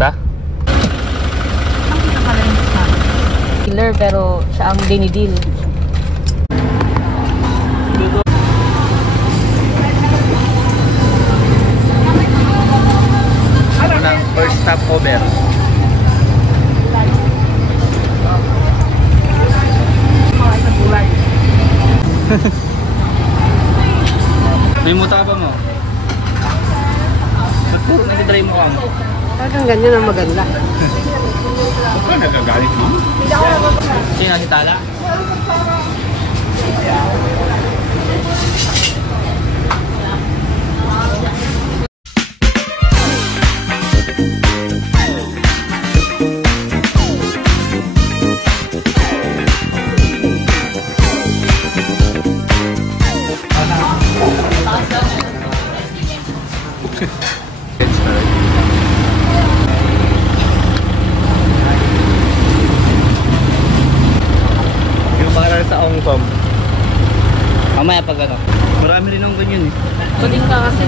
pupunta? Nakita pala yung dealer pero siya ang dinidil. First stop over. May muta ba mo? Ba't puro nagdadry mo ka mo? Parang ganyan ang maganda. Huwag ka nagagalit mo? Sino si Tala? Yung para sa Hong Kong. Mamaya pag ano. Marami rin ang ganyan eh. Puding ka kasi.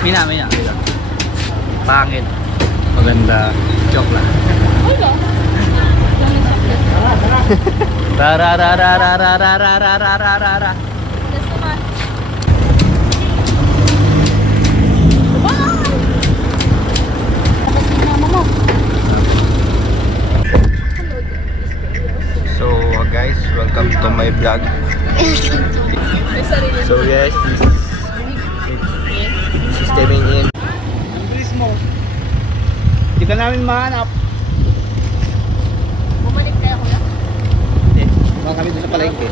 Minamay niya. Pangit. Maganda. Joke lang. Rarararararararararararara. So guys, welcome to my vlog. So yes, this is coming in. Ang bilis mo. Hindi ka namin mahanap. Bumalik kaya ko na? Eh, mga kami doon sa palengke.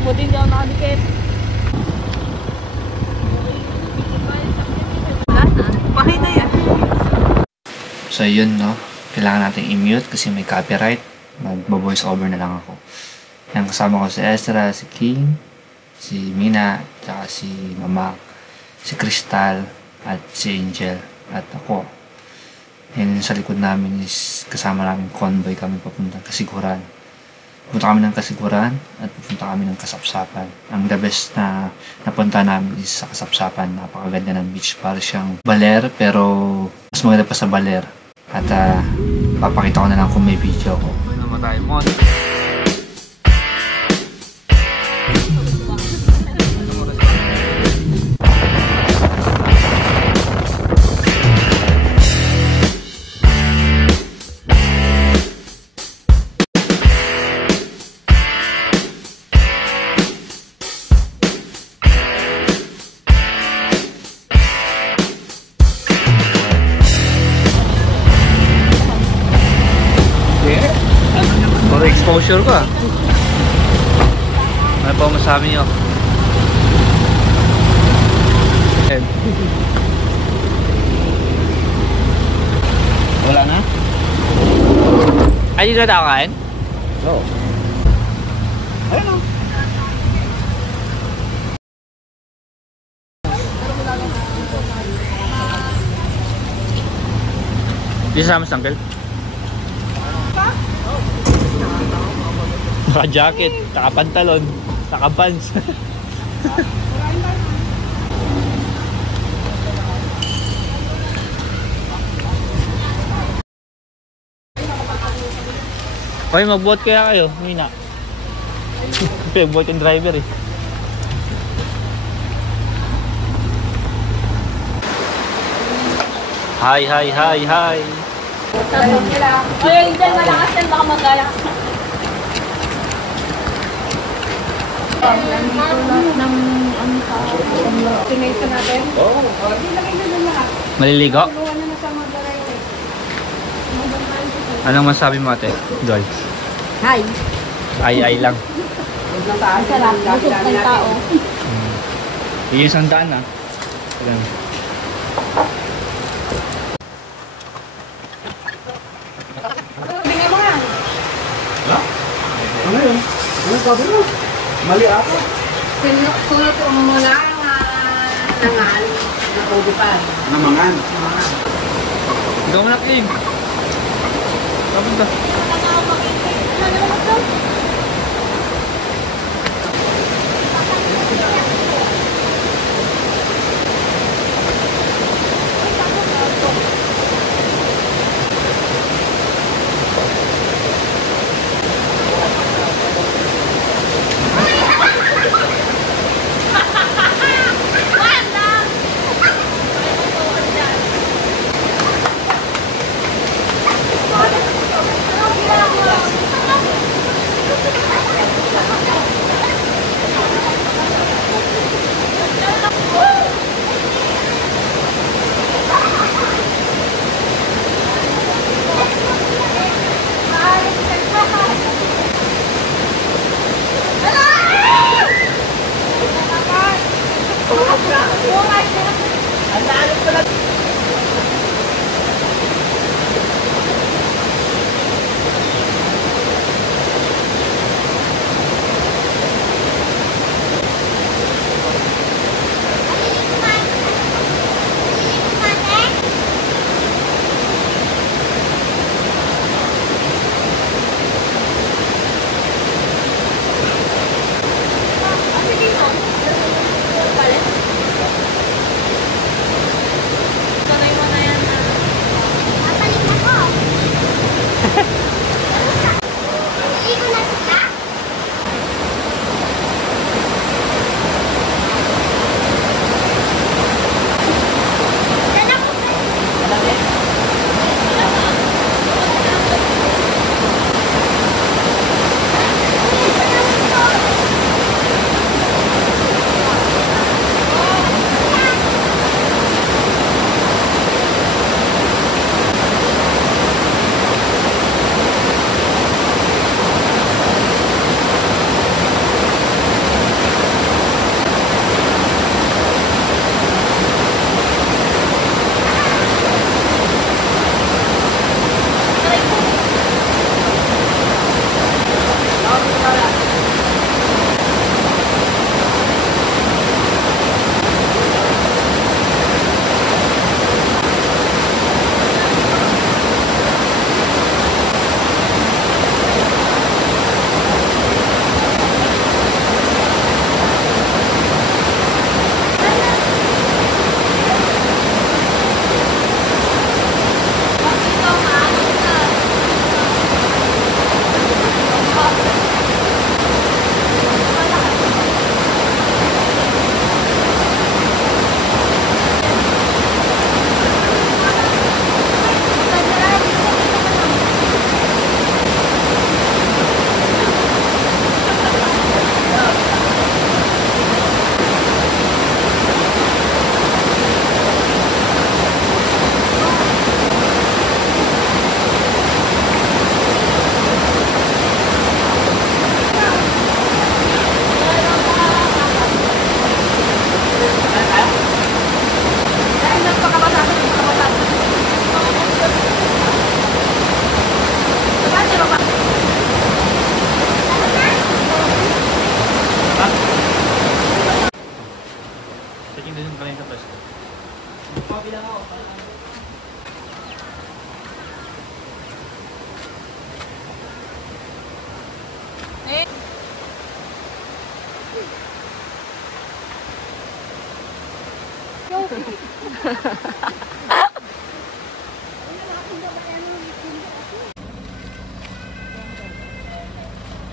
Buti hindi ako nakadikit. Pahay na yan. So yun no, kailangan natin i-mute kasi may copyright. Mag-voice over na lang ako. Yan, kasama ko si Ezra, si King, si Mina, tsaka si Mama, si Crystal, at si Angel, at ako. Yan sa likod namin is kasama namin convoy kami papuntang Kasiguran. Pupunta kami ng Kasiguran at pupunta kami ng Kasapsapan. Ang the best na napunta namin is sa Kasapsapan. Napakaganda ng beach. Para siyang Baler pero mas maganda pa sa Baler. At papakita ko na lang kung may video ko. Ano naman tayo mo? Exposure ko ah. Ano pa masabi nyo? Wala na? Ay, dito na kain? Oo. Ayun o. Di sama sa uncle? Naka-jacket, naka-pantalon, naka-pants. Hoy, mag-boat kaya kayo, Mina. Mag-boat yung driver eh. Hi, hi, hi, hi. Oy, dyan malakas yan, baka magalakas na. Pinito natin? Oo. Maliligo? Anong masabi mo ate? Joy? Hi. Ay lang. Masarap. Busog ng tao. Iisang daan ah. Ayan. Bigyan mo nga. Ha? Ano yun? Ano sabi mo? Mali ako. Sinulot ko muna nangan na ugupan. Namangan? Ikaw mo na Kim. Kapag ka.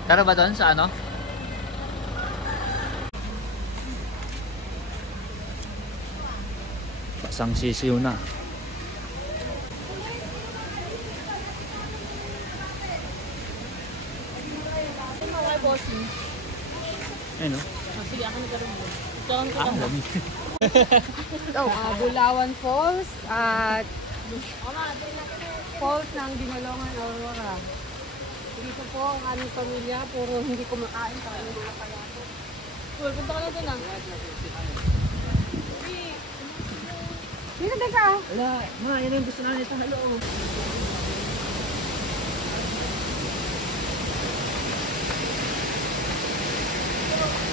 Tara ba doon sa ano? Pasang sisiw na. Ayun o. Sige, ako nagkaroon mo. Ikaw Ah, lamig. Bulawan Falls at Falls ng Dinalongan, Aurora. Dito po ang aming pamilya, puro hindi kumakain sa aming mga palato. Uy, punta ka na doon ah. Dito, teka. Wala, ma, yun yung gusto namin sa halo.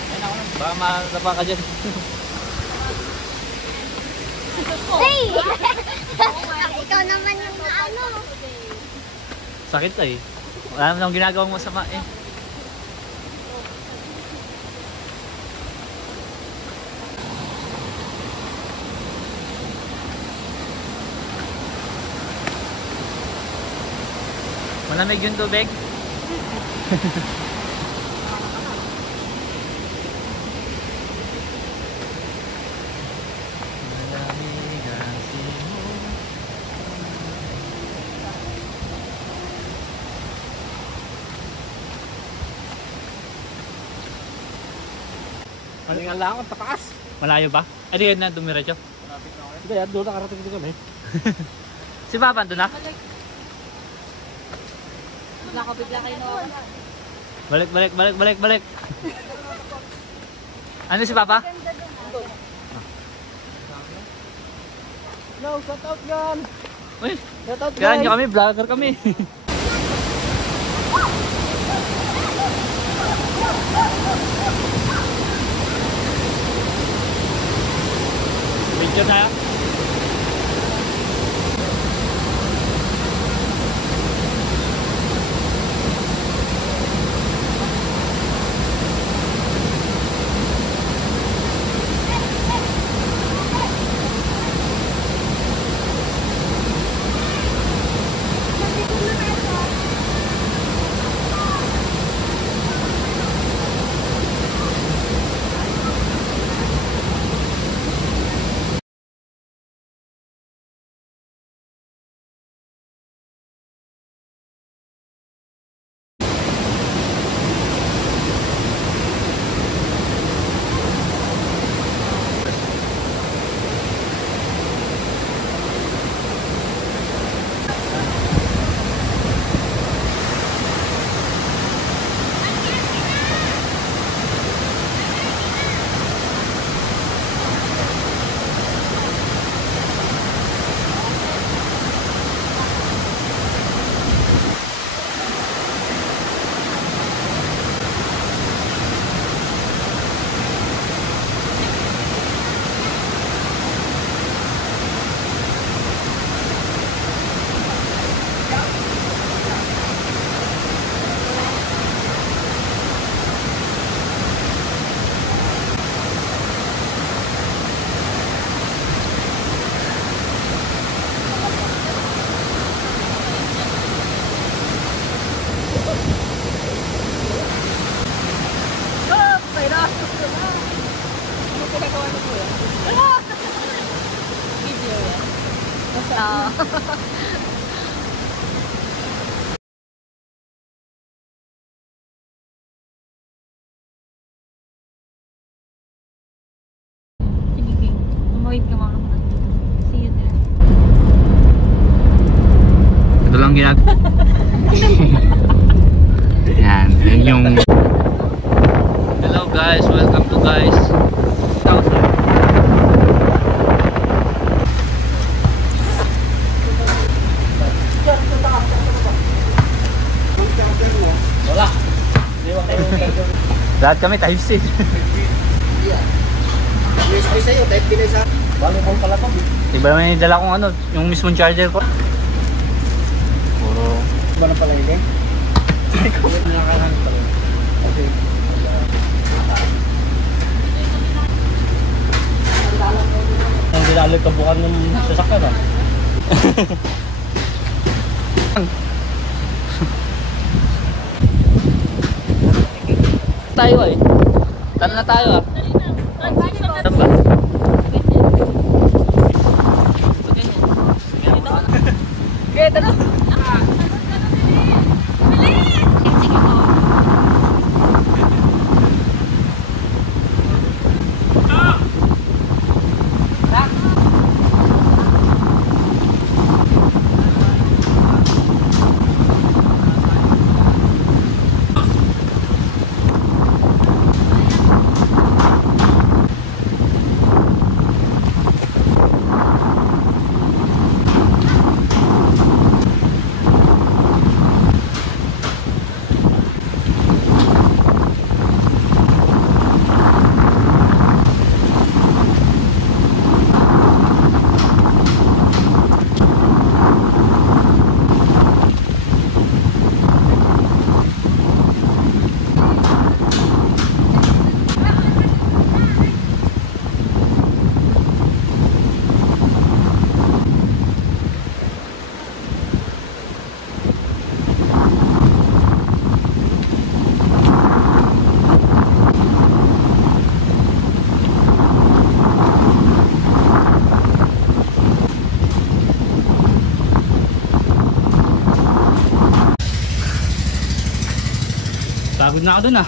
Ayun ako lang, baka matapa ka dyan. Hey! Ikaw naman yung ano. Sakit eh. Wala naman akong ginagawang masama eh. Malamig yung tubig. Malamig ang simon. Palingan lang ang taas. Malayo ba? Ay, di na dumiretso. Hindi, yan doon nakarating din kami. Si Papa doon na? Bigla kayo na. Balik. Ano si Papa? No, shout out yan. Uy, Shout out kailan nyo kami, vlogger kami. Picture na. Sige, tumawid ka mga kapatid. See you there. Ito lang ginagawa. Yan yung... Hello guys, welcome to guys. Wala. Lahat kami type C. USB sa'yo, type din sa. Bali kong pala to. Diba naman yung dala kong ano, yung mismong charger ko. Puro... Ba na pala yun? Nakakalang pala. Okay. Hindi lalo kabukan ng sasakyan ah. Tayo eh. Tara na tayo ah. Saan ba? Okay, tara. Pagod na ako dun ah.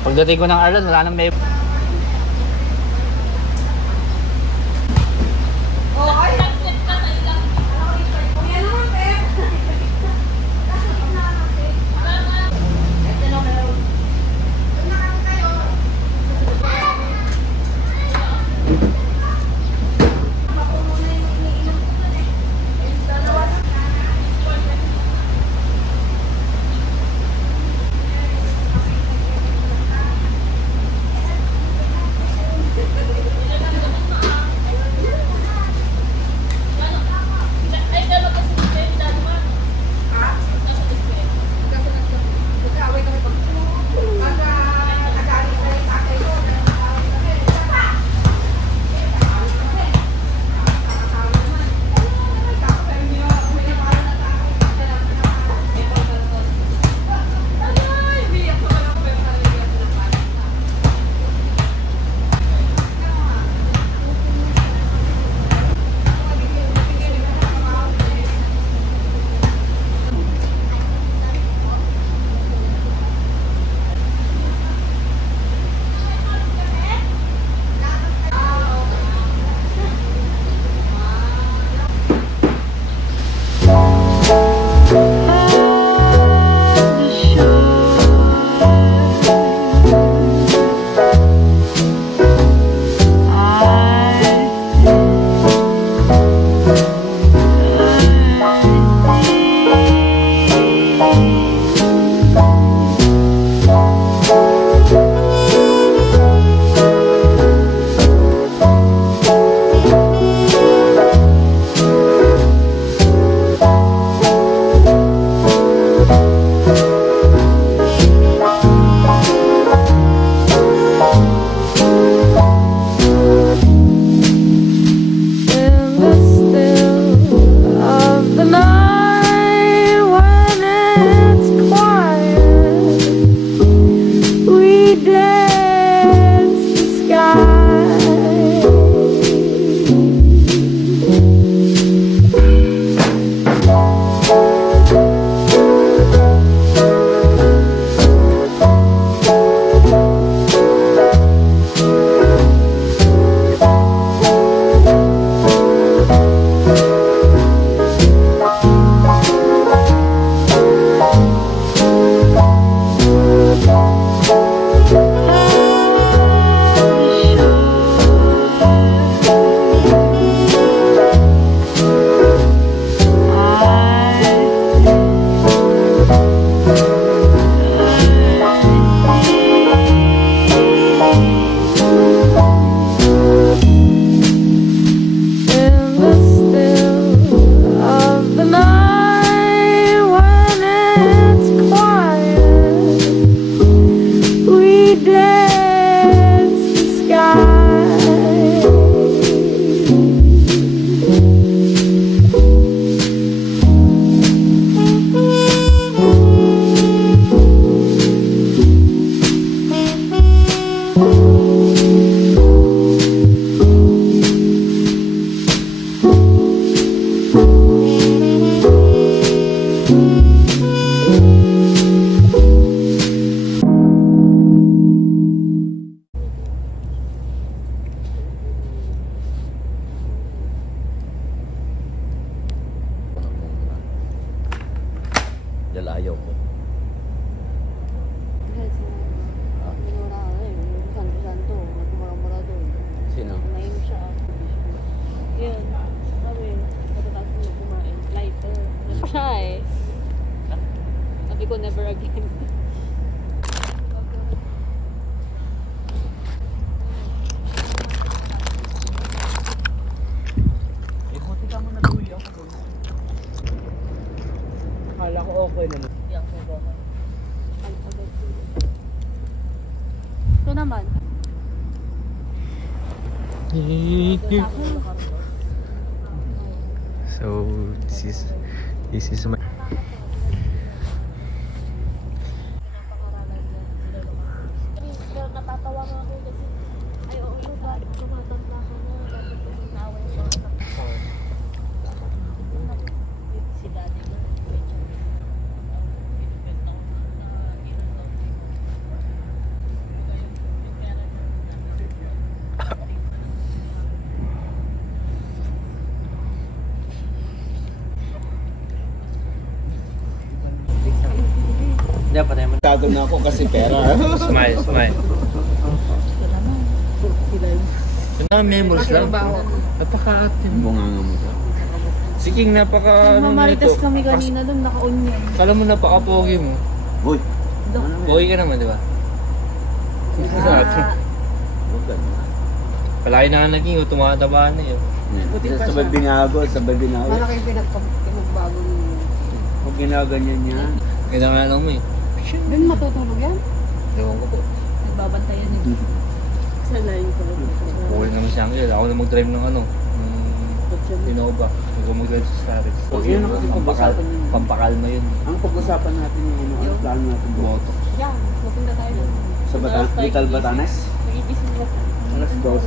Pagdating ko ng Arlan, wala nang may... ayaw ko. Minura ka na eh. Santo-santo. Nagmamura doon. Sino? Name siya. Yun. Sabi, pagkatapos mo kumain. Lighter. Siya eh. Sabi ko never again. Buti ka mo nag-uwi ako doon. Akala ko okay na. Ito naman. So this is my Pero natatawa nga ako kasi ay oo yun ba tumatanda ka na dapat kasi naaway ko si daddy na Hindi, patay mo. Tago na ako kasi pera. smile. Yun na, memories lang. Napaka-active. Bunganga mo ka. Si King napaka Mamarites kami kanina doon naka-on yan. Kala mo napaka-pogi mo. Uy! Pogi ka naman, di ba? Huwag ganun. Palaki na nga naging, tumataba na yun. Sabay binago. Malaki yung pinagbago niyo. Huwag ginaganyan niya. Kaya nga lang mo eh. Doon matutulog yan? Ewan ko po. Nagbabantayan yun. Sanayin ko lang. Okay naman si Angel. Ako na mag-drive ng ano. Innova. Ako mag-drive sa Starex. Huwag yun ang pag-usapan yun. Pampakalma yun. Ang pag-usapan natin yung ano plano natin doon. Boto. Yan, mapunta tayo doon. Sa Vital Batanes? Nag-iisip mo. Alas 12.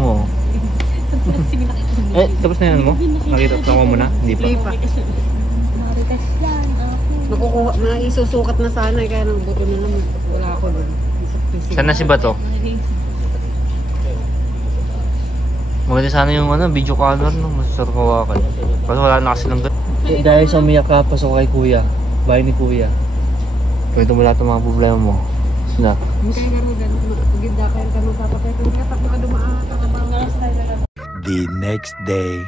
Oo. Sige nakita mo. Tapos na yan mo? Nakita ko mo na? Hindi pa. Marites yan. Nakukuha, isusukat na sana eh, kaya nang buto na naman. Wala ako doon. Saan na si Bato? Maganda sana yung ano, video color no, masarap kawakan. Kasi wala na kasi ng dahil sa umiyak ka, pasok kay Kuya. Bahay ni Kuya. Kwento mo lahat ng mga problema mo. Sina? Hindi kayo garudan. Pagida kayo ka sa papay. Kung kaya pag makadumaan, kakabaw na lang tayo. The next day.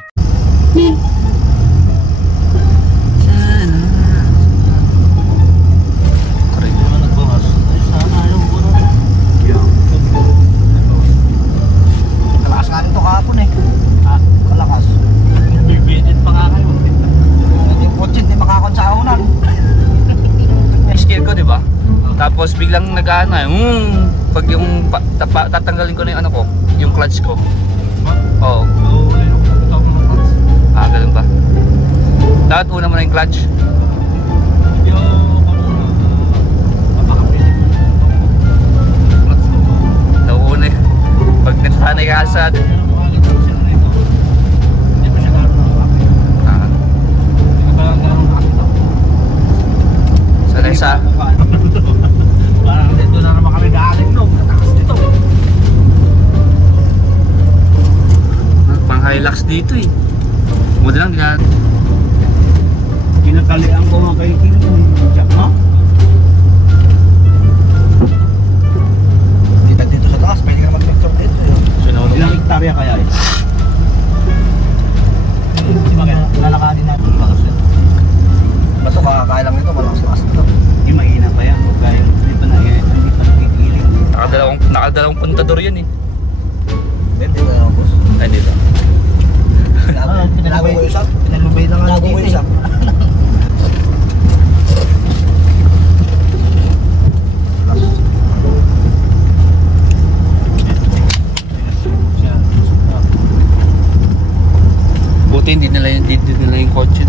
Kalakas nga rin ito kahapon eh. Kalakas. Bibitin pa nga kayo. Yung kotse hindi makakon sa unan. Skill ko, di ba? Tapos biglang nag-ano pag yung tatanggalin ko na yung ano ko, yung clutch ko. Oo. Ganun ba? Dapat una mo na yung clutch. Nauuna eh. Pag nasanay ka sa sanay sa Parang dito na naman kami galing no. Katakas dito. pang Hilux dito eh. Muda lang din. Kinakalian ko mga kaibigan yung jack mo. Dito sa taas, pwede ka mag-picture dito. Ilang hektarya kaya eh? Lalakarin natin malakas yun. Baso kakakaya lang ito, malakas-lakas nito. Hindi mahina pa yan, huwag kaya hindi pa nagigiling. Nakadalawang puntador yun eh. Hindi ba yan, boss? Ay, dito. Pinalubay ko isa? Pinalubay na nga dito isa. Buti hindi nila yung kotse.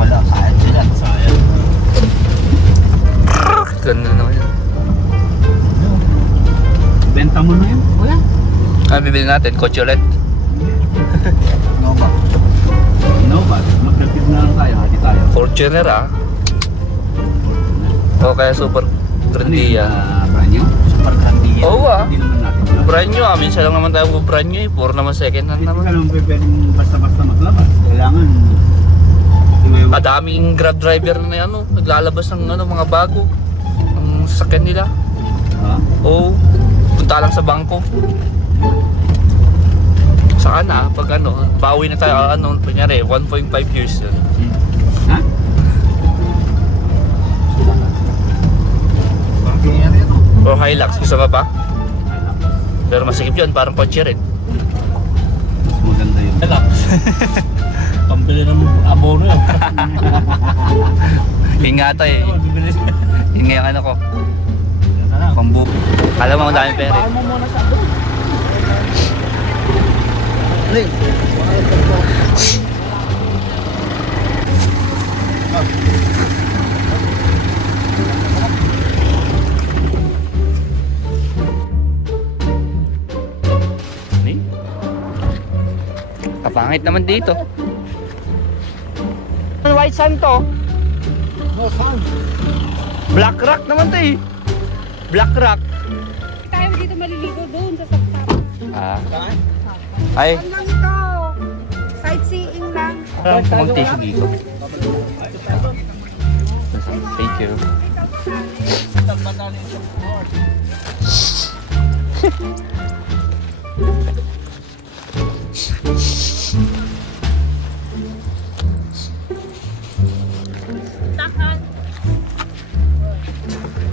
Wala, sayang sila. Sayang. Ganda naman yun. Benta mo na yun? Wala. Bibili natin, kotse ulit. No ba? No ba? Mag-rapid na lang tayo, hati tayo. Fortuner ah. O kaya Super Grandia. Brand new? Super Grandia. Oo ah. Hindi naman natin alam. Brand new ah. Minsan lang naman tayo brand new eh. Puro naman second hand Hindi ka naman. naman pwedeng basta-basta maglabas. Kailangan Madaming Grab driver na ano, naglalabas ng ano, mga bago. Ang sasakyan nila. Ha? Oo. Punta lang sa bangko. Saan na, pag ano, bawi na tayo, ano, kunyari, 1.5 years. Ha? Bakit nangyari ito? O Hilux, gusto ka pa? Pero masikip yun, parang kotse rin. Mas maganda yun. Hilux. Pambili ng abono yun. Yun nga ito eh. Bibili. Yun nga yung ano ko. Pambu. Alam mo, ang daming pera eh. Paano mo muna sa abono? Ling. Kapangit naman dito. White sand to. No sound. Black rock naman to eh. Black rock. Tayo dito maliligo doon sa saksak. Ah. Ay, Ano lang ito? Sightseeing lang. mag-tissue dito. Thank you.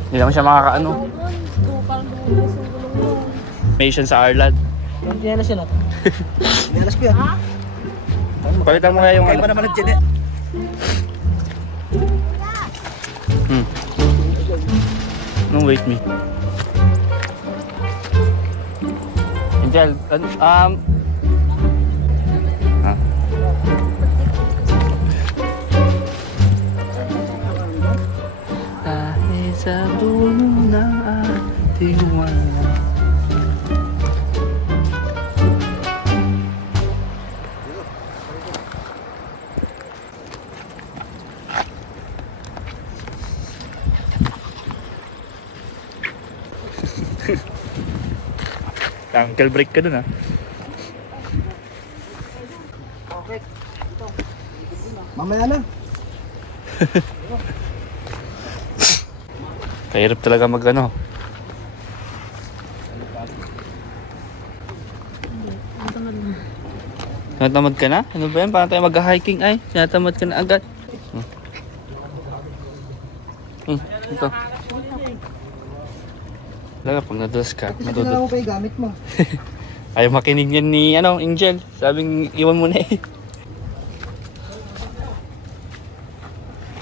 Hindi naman siya makakaano. Parang lumabas yung gulong mo. Mission sa Ireland. Yung jealous yun ah. Nialas ko yan. Palitan mo kaya yung Kaya ano. pa naman nag-jet eh. No, wait me. Angel, ah. Dahil sa dulo ng ating wala. Ankle break ka dun ah. Mamaya na. Kahirap talaga mag ano. Tinatamad ka na? Ano ba yan? Paano tayo mag-hiking ay? Tinatamad ka na agad. Ito. Talaga pag nadulas ka, Kasi madudot. kailangan mo pa yung gamit mo. Ayaw makinig yan ni ano, Angel. Sabing iwan mo na eh.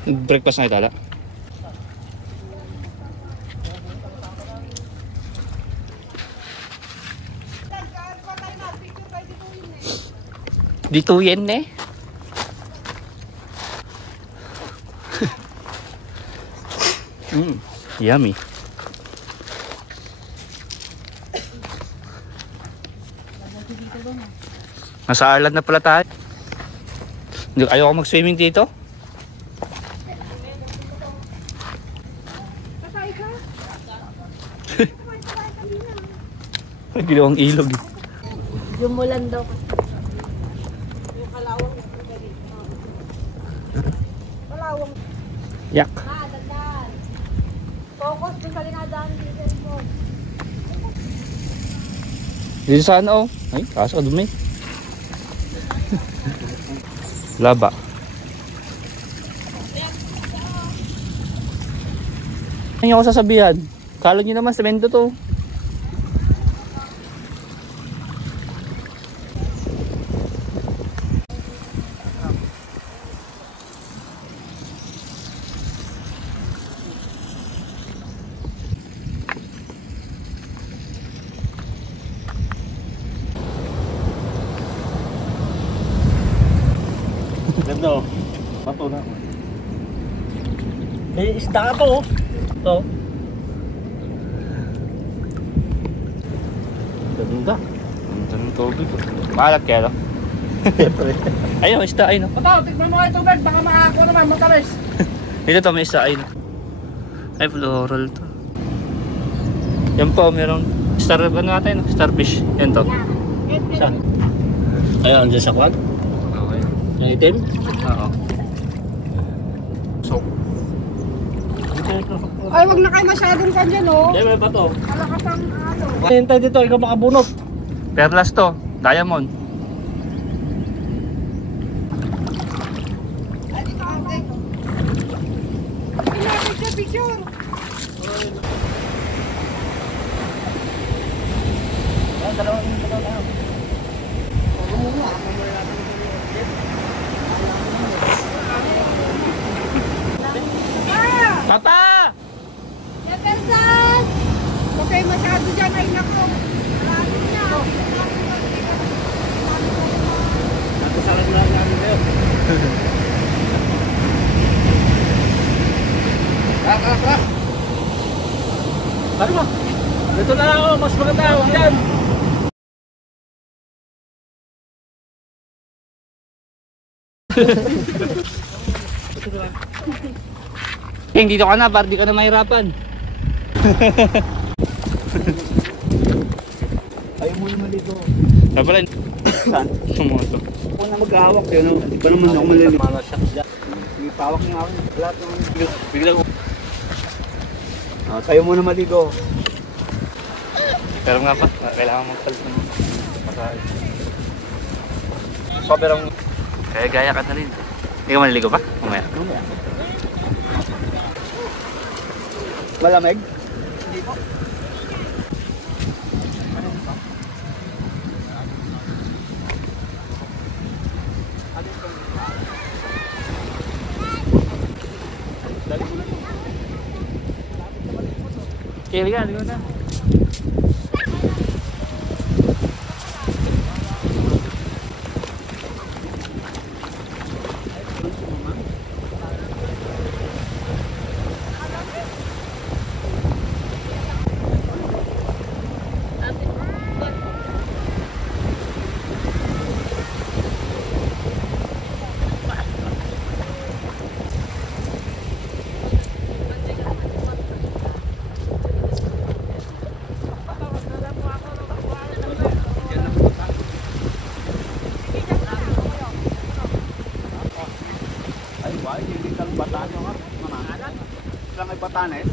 Breakfast na itala. Dito yan eh. Yummy. Nasa Ireland na pala tayo. Ayaw ko mag-swimming dito. Ginawang ilog eh. Yumulan daw. Yak. Focus dun sa linadaan dito mo. Dito sana oh. Ay, kaso dumi. Laba. Ano ako sasabihan? Kala nyo naman semento to. Ganda oh. Pato na ako. May isda ka to oh. Ito. Ganda. Ganda ng tubig. Maalat kaya no? Ayun, isda ayun. Pato, tignan mo kayo ito Bert. Baka makakakuha naman, matalis. Dito to, may isda ayun. Ay, floral to. Yan po, merong star, ano natin? Starfish. Yan to. Ayun, andyan sa kwan. Okay. Ang itim. Oo. Ay, wag na kayo masyadong kanyan, oh. Hindi, may bato. Malakas ang ano. Hintay dito, ikaw makabunot. Perlas to. Diamond. Picture. Tata! Jefferson! Huwag kayo masyado dyan, ay nako. Nagkasalan lang namin kayo. Ano ba? Dito na ako, mas maganda ako dyan. King, dito ka na para di ka na mahirapan. Ayaw mo naman dito. Pala, Saan? sumoto. Ako na mag-aawak yun. No? Hindi pa naman ako maliliit. May pawak niya ako. Lahat naman. Biglang, Tayo muna maligo. pero nga pa, kailangan mong palit ng masahe. Sobrang, kaya gaya ka na rin. Hindi ka maliligo pa? Umaya. Malamig? Kaya ka, ligo na. Ay, why? Hindi ka bataan nyo nga. Mamahalan. Lang ay batanes.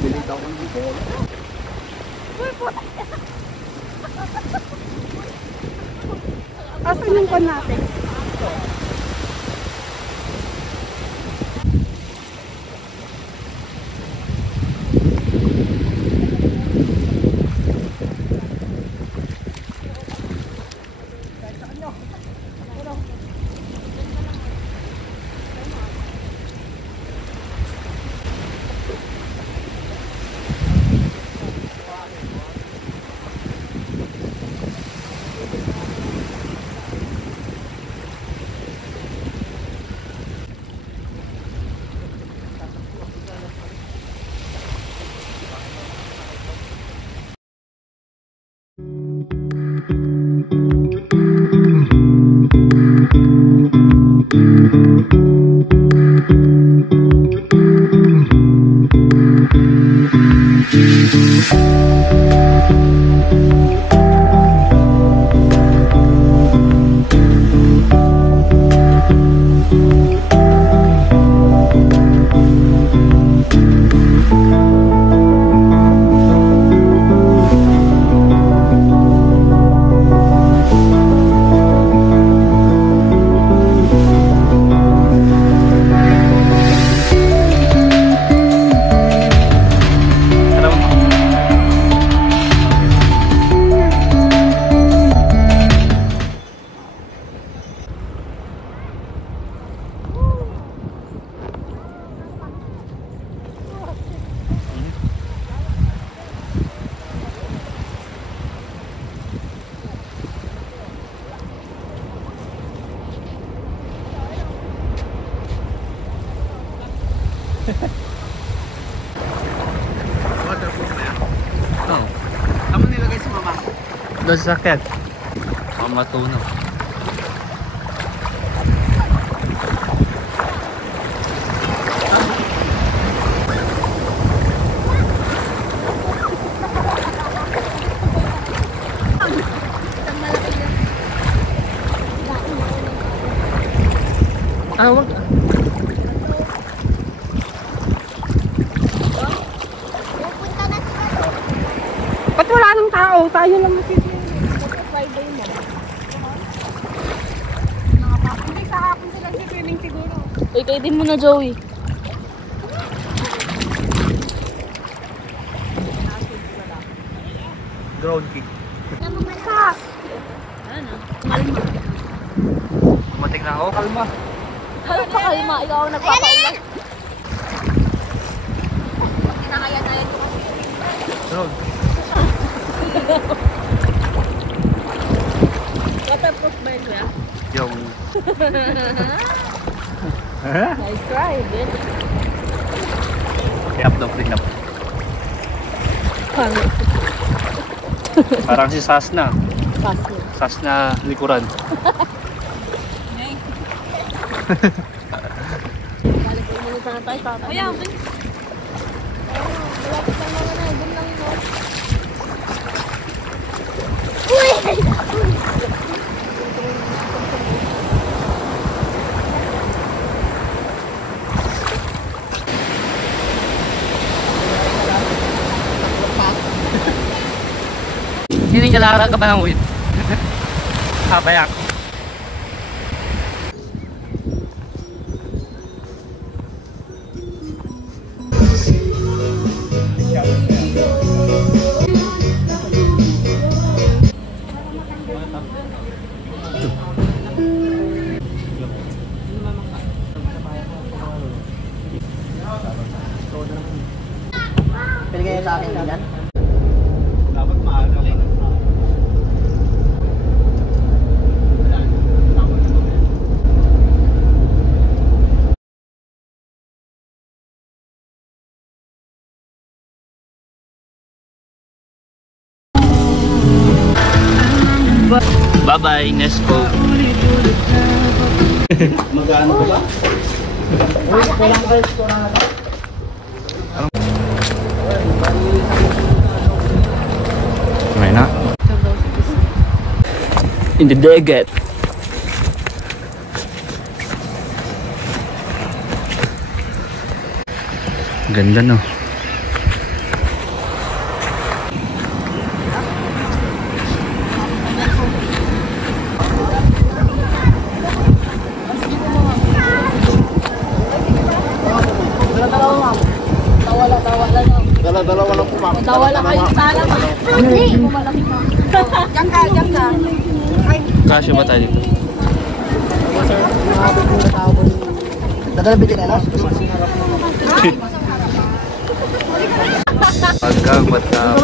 Pilit ako ng bola. Asan yung pan natin? Doon sa sakit. Matunaw. Ah, wag. Ba't wala nang tao? Tayo lang matitira. Friday mo. Hindi sa hapon sila si swimming siguro. Uy, kayo din mo na, Joey. Drone kick. Kumating na ako. Kalma. Kalma, ikaw ang nagpapaulan. Drone. Waterproof ba yun, kuya? Yung. Nice try, Ben. Kaya daw rin na. Parang si Sasna. Sasna likuran. Balik mo na tayo, tatay. Ayan, Malapit lang naman na, doon lang yun. Hindi ka larang ka pa ng wit. Payak. Pinigay sa akin yan. Dapat maaga rin. Bye-bye, Nesco. Magano ba? Walang resto na ito. May na. In the dagat. Ganda no. Dala-dalawa lang pumak. Dawala kayo sana. Hindi mo malaki ka. Diyan ka. Kasya ba tayo dito? Dadala bitin elas. Pagkang bata.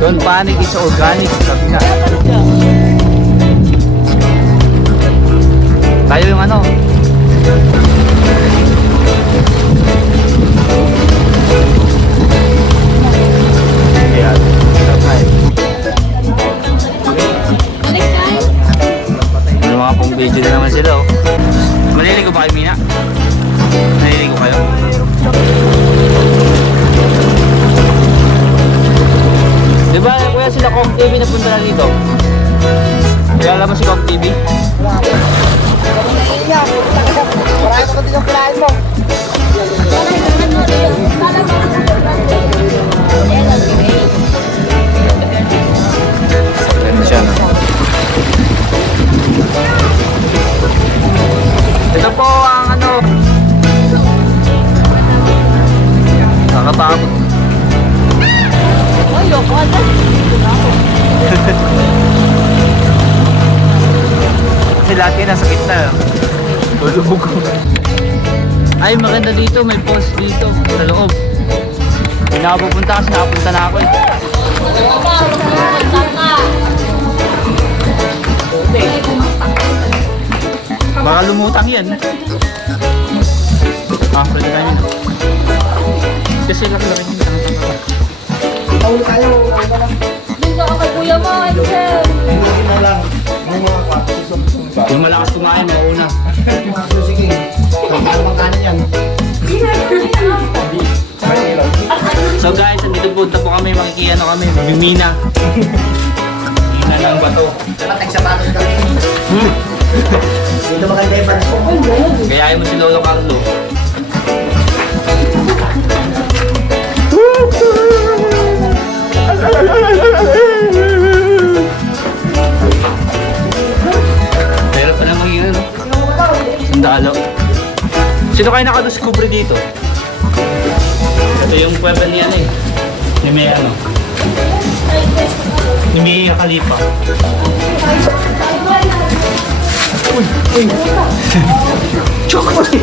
Don't panic, it's organic. Sabi nga. Tayo yung ano. Ayan. May mga pong video na naman sila oh. Maliligo ba kayo, Mina? Maliligo kayo? Diba kuya sila Kong TV na punta na dito? Kilala mo si Kong TV? Marami ko din yung kinain mo. Ganun siya no? Ito po ang ano nakapagod. Ayoko, alas. Kasi lahat kayo nasa gitna. Tulog. Ay maganda dito, may post dito sa loob. Hindi na ako pupunta kasi nakapunta na ako eh. Baka lumutang yan. Pwede tayo na. Kasi laki-laki yung tanga-tanga. Tawul tayo. Doon ka kay Kuya mo, Ansel. Hindi na lang. Yung mga kwato. Yung malakas kumain, mauna. Sige. Ang kanin yan. So guys, andito punta po kami, makikiyano kami, bimina. Bimina ng bato. Dapat nagsapatos kami. Dito maganda yung paras ko. Gayahin mo si Lolo Carlo. Pero pa naman yun, no? Sandalo. Sino kayo nakadiscover dito? Ito yung puweba niya eh. Ni may ano? Ni may Khalifa. Uy! Uy! Chocolate!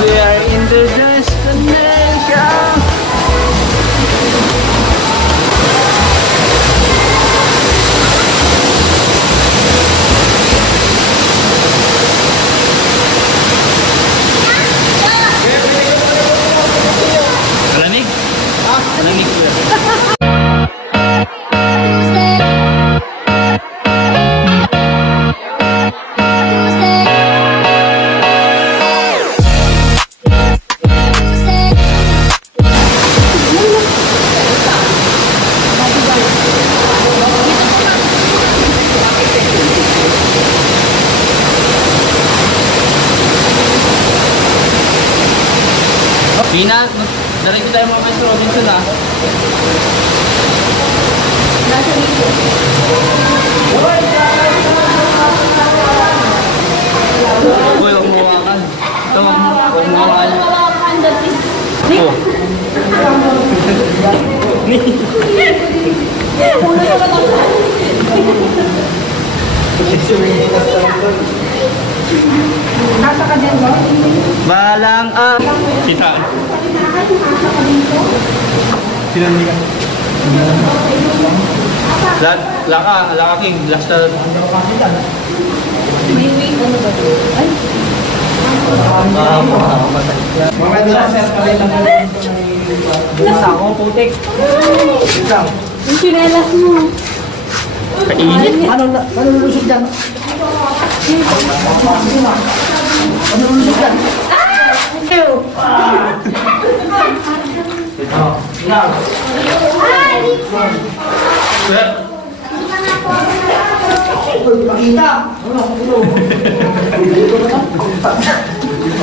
We are in the destination. Malamig? Malamig po yan. Pina, darin ko tayo mga Mr. Robinson ah. Uy, huwag mo hawakan. Ito, huwag mo hawakan. Oh. Balang Kita. Sinandi ka. Laka King. Last na. Nasa ako, putik. Yung sinelas mo. Kainit. Ano lulusog dyan? Ano lulusog dyan? Makita!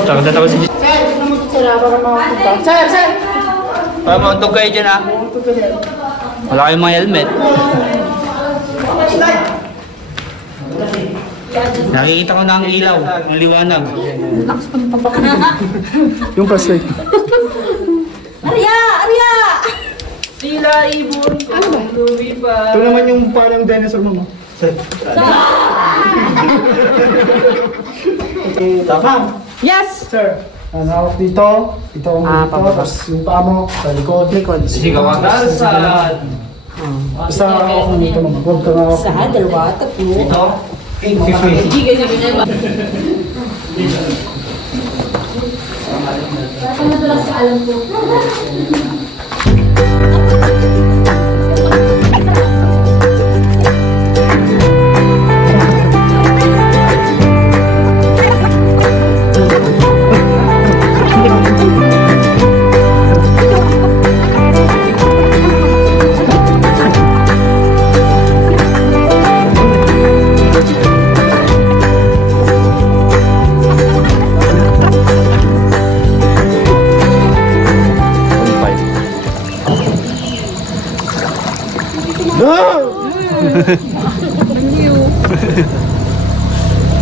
Takot na takot si Jess. Sir, tignan mo ito sir, para makapunta. Sir! Para mauntog kayo dyan ah. Wala kayong mga helmet. Nakikita ko na ang ilaw, ang liwanag. Yung flashlight. Arya! Arya! Sila ibon ko, lumipas. Ito naman yung parang dinosaur mo. Sir. Okay, tapang. Yes! Sir. Hawak dito. Ito ang dito. Tapos yung paa mo sa likod. Sigaw ang dalsad. Basta hawak mo dito. Huwag ka hawak. Sa dalawa, tatlo. Ito.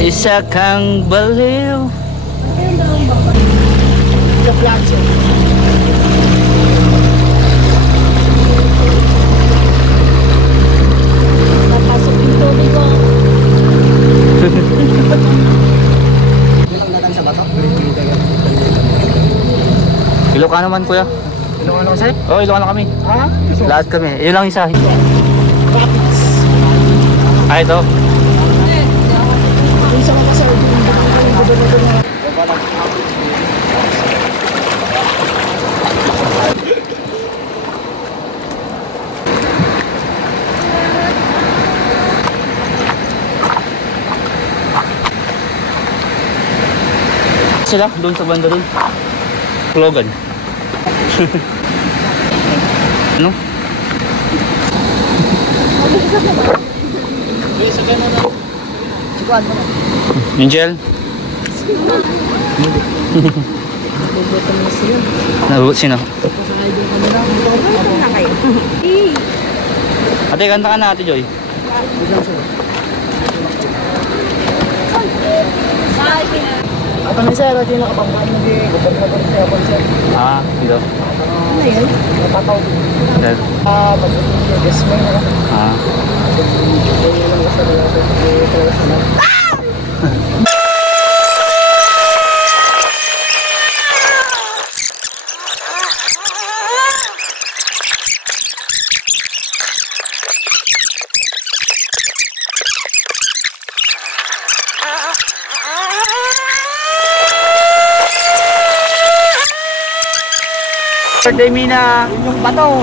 Isa kang baliw. Napasok yung tubig ko. Ilocano man kuya. Ilocano kasi? Oo, Ilocano kami. Ha? Lahat kami. Yun lang isa. Ah, ito. Isa ka kasi. Sila, doon sa banda doon. Slogan. Ano? Angel? Nagugot sino? Ate, kanta ka na, Ate Joy. At ang isa, ito yung nakapagpain mo di gubernador siya pa siya. Ah, dito. Ano yun? Napataw. Dito. Pag-ibig siya, yes, may na. Ah. Ganyan lang kasi nila ito. Birthday, Mina! Yung bato.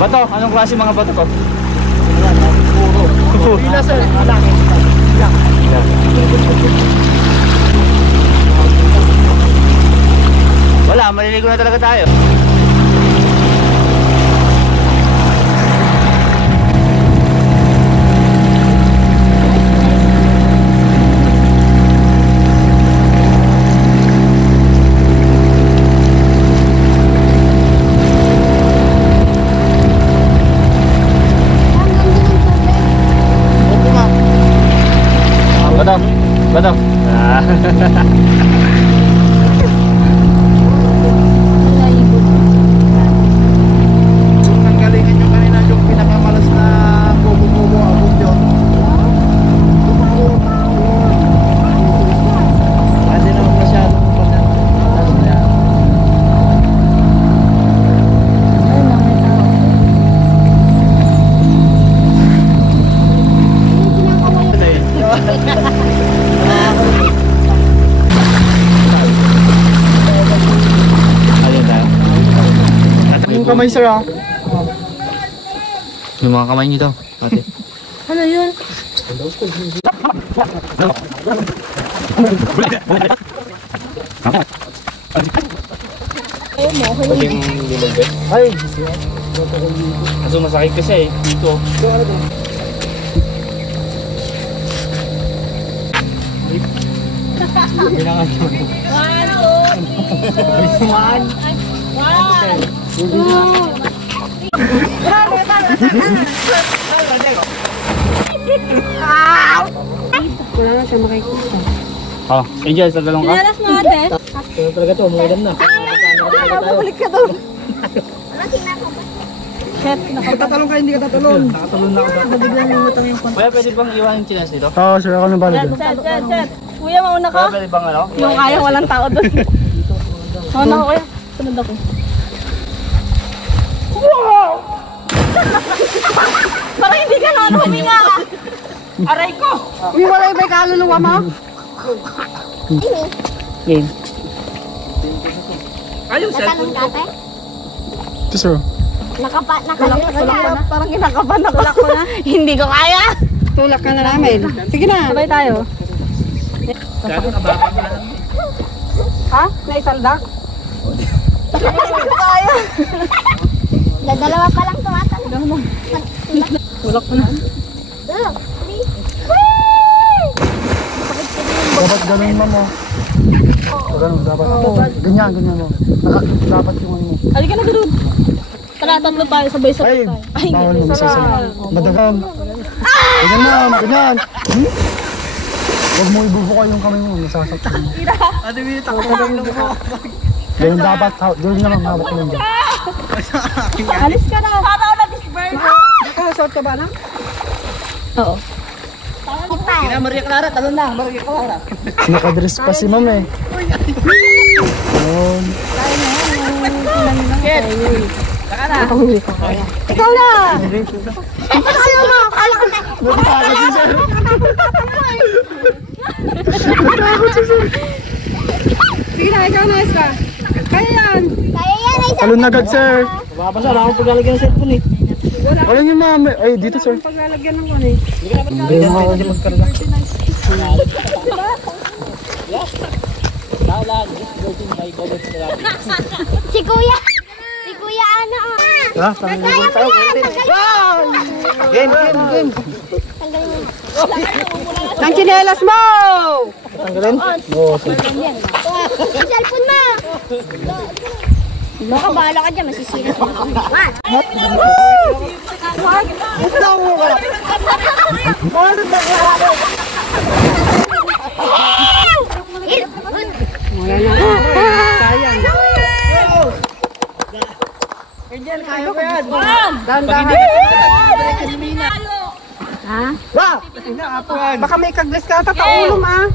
Bato, anong klase mga bato to? Pila sir, malaki. Wala, maliligo na talaga tayo. Bato, bato. Ah. Nanggalingan yung kanina yung pinakamalas na kubo-kubo abot yun. Hindi naman masyadong ano na yan. Ayun tayo. Yung kamay sir ah. Yung mga kamay niyo daw, ate. Ano yun? Ay, Kaso masakit kasi eh, dito. Wala na siya makikita. Oh, Angel, tagalong ka? Pinalas mo ate. kaya talaga to, umuulan na. Balik ka doon. Tatalon ka, hindi ka tatalon. Nakatalon na ako. Nabiglan yung utang yung Kuya, pwede bang iwan yung chinas dito? Oo, sir, ako nang balik. Chat. Kuya, mauna ka? Kuya, pwede bang ano? Yung kaya walang tao doon. Mauna ka kuya. Sunod ako. Wow! Parang hindi ka naman huminga. Aray ko! Uy, wala yung may kaluluwa mo? Game. Natanong ka ate? Ito, sir. Nakalak ka na. Parang kinakabahan ako. Tulak ko na. Hindi ko kaya. Tulak ka na namin. Sige na. Sabay tayo. Ha? Naisaldak? Dalawa pa lang tumatanong. Tulak ko na. Dapat ganun, ma'am, oh. Ganun, dapat. Ganyan mo. Dapat yung ano mo. Halika na doon. Tara, tatlo tayo. Sabay-sabay Ay, tayo. Ay, bawal mo masasal. Madagam. Ganyan, ma'am, ganyan. Huwag mo ibubuka yung kamay mo, masasaktan mo. Ate, may takot mo. Ganyan dapat, ganyan naman hawak mo dyan. alis ka na. Para ako na-disburn. Nakakasort ka ba na? Oo. Maria Clara, talon na, Maria Clara. Nakadress pa si ma'am eh. Ayun. Ikaw na! Ba't ayaw mo? Kala ka na. Natatakot si sir. Sige na, ikaw na, Esra. Kaya yan. Kaya yan ay sa... Talon na agad, sir. Mabasa na akong paglalagyan ng cellphone eh. Wala niyo ma'am. Ay, dito, sir. Paglalagyan ng ano eh. Hindi mo ako magkarga. Si Kuya. Si Kuya ano. Ha? Kaya mo yan. Game. Ang chinelas mo! Tanggalin? Oo, sir. Yung cellphone mo. Baka bahala ka dyan. Masisira sa mga. Sayang. Kaya ko yan. Ha? Baka may kaglis ka ata taulong ah.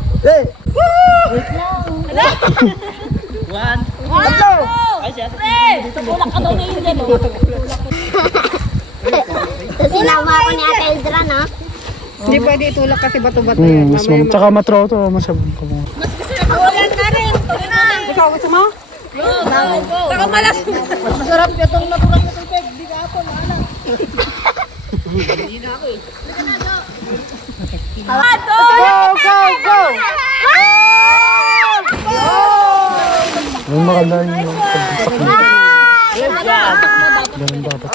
Sinama ako ni Ate Eldra, no? Hindi pwede itulak kasi bato-bato yan. Mas ma'am. Tsaka matraw to. Masyabang ka mo. Ulan na rin. Ikaw gusto mo? Baka malas. Masarap itong naturang na tubig. Di ka ako, maala. Go! Yung maganda yung pagsasak mo. Ganun dapat.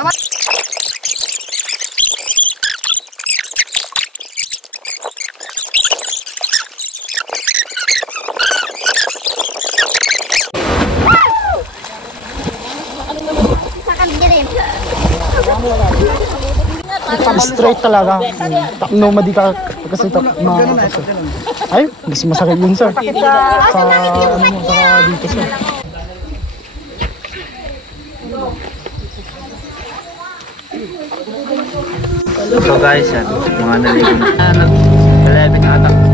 Straight talaga. No, madi ka kasi ay, mas masakit yun, sir. Sa dito, sir. So guys, yan. Mga naligo na. 11 ata.